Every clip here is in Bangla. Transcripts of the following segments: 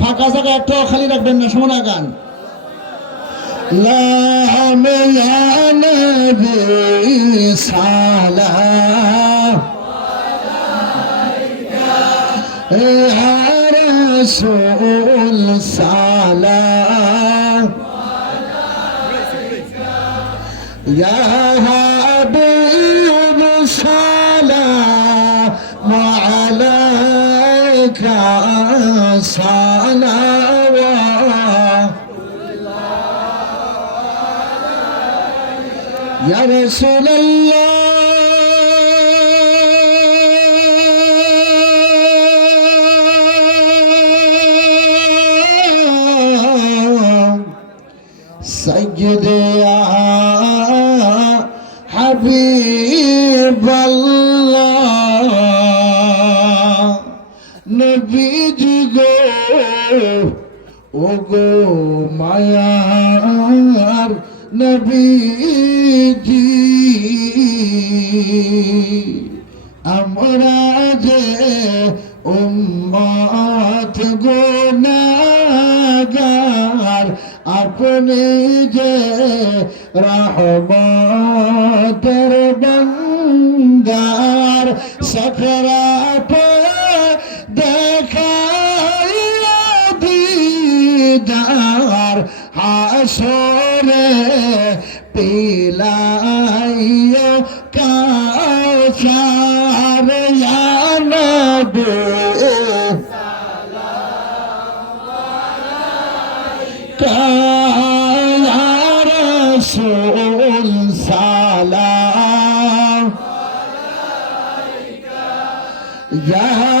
ফাঁকা জায়গা একটাও খালি রাখবেন না শোনা গান নবী সালাম। ইয়া يا رسول الله سيد يا حبيب الله نبي গো ও গো মায়ার নবীজি। আমরা যে উম্মত গুনাহগার আপনি যে রহমতের বন্দার সকরাত দেখাইয়া দিদার হাসরে করে পিলাইও কাউসার জানবে কালার সুল সালাম Yeah.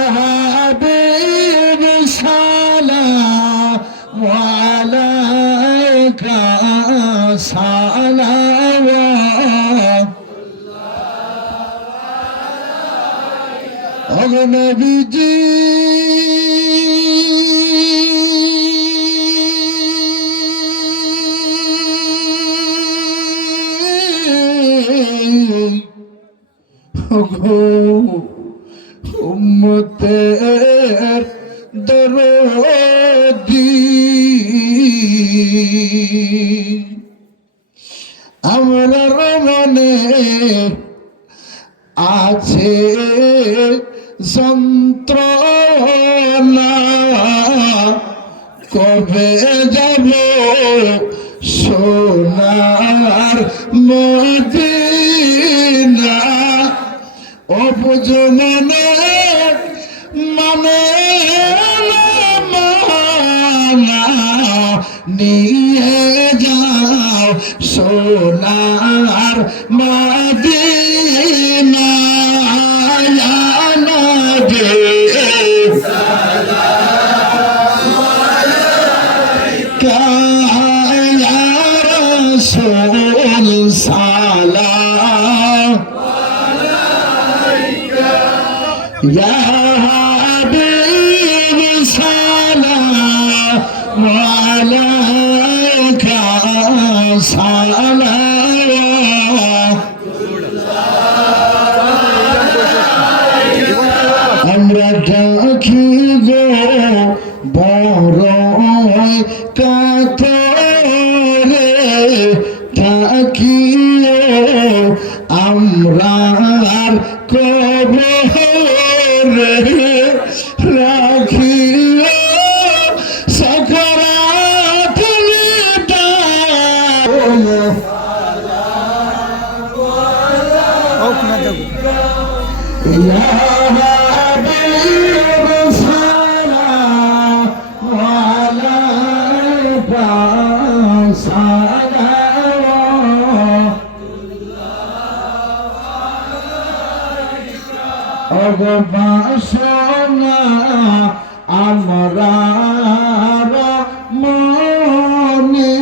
নবীজি গো উম্মতের দরদি। আমার মনে আছে যন্ত্রণা কবে যাব সোনার মদিনা? অপুজ মানে মানা নিয়ে যাও সোনার মদিনা। সোনাল সালা সালা আমরা দেখি গো বড় কাতা ডাকিও আমরা কবরে রাখিও সকরাত يا আমরা মনে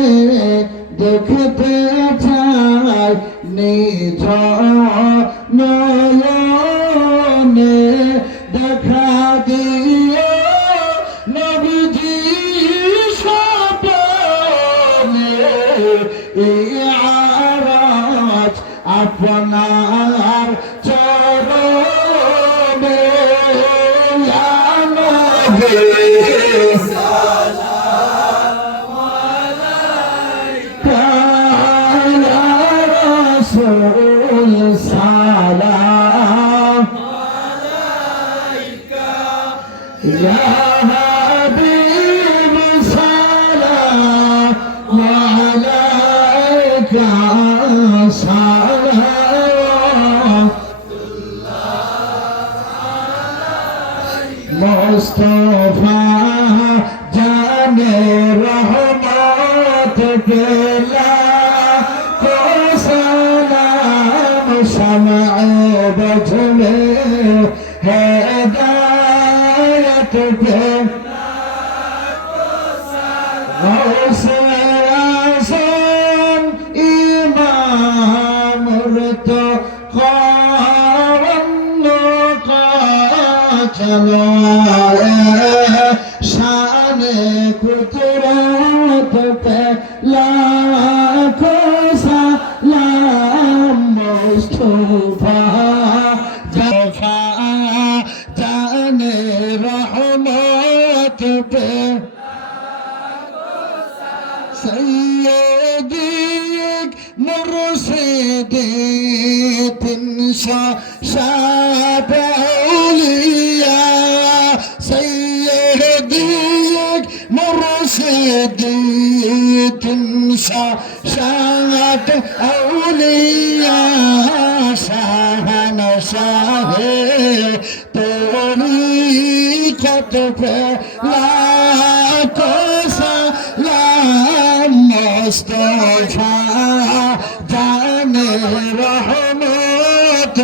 দেখতে চাই নিজ নয়নে দেখা দিও নবীজি সপনে এই আরাজ আপনার سمع بجم هداية بهم غوص শানে কুতুরত লাখো سيديك مرسيدي تنسى شاب أولياء سيديك مرسيدي تنسى شاب أولياء সাহান সাহে তোরি কত মস্ত জানে রহমত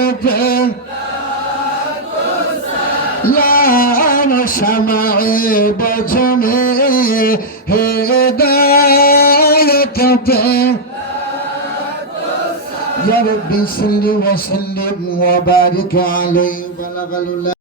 লাম সমায় বজনে হে দায়ত পে। يا ربي صل وسلم وبارك عليه بلغ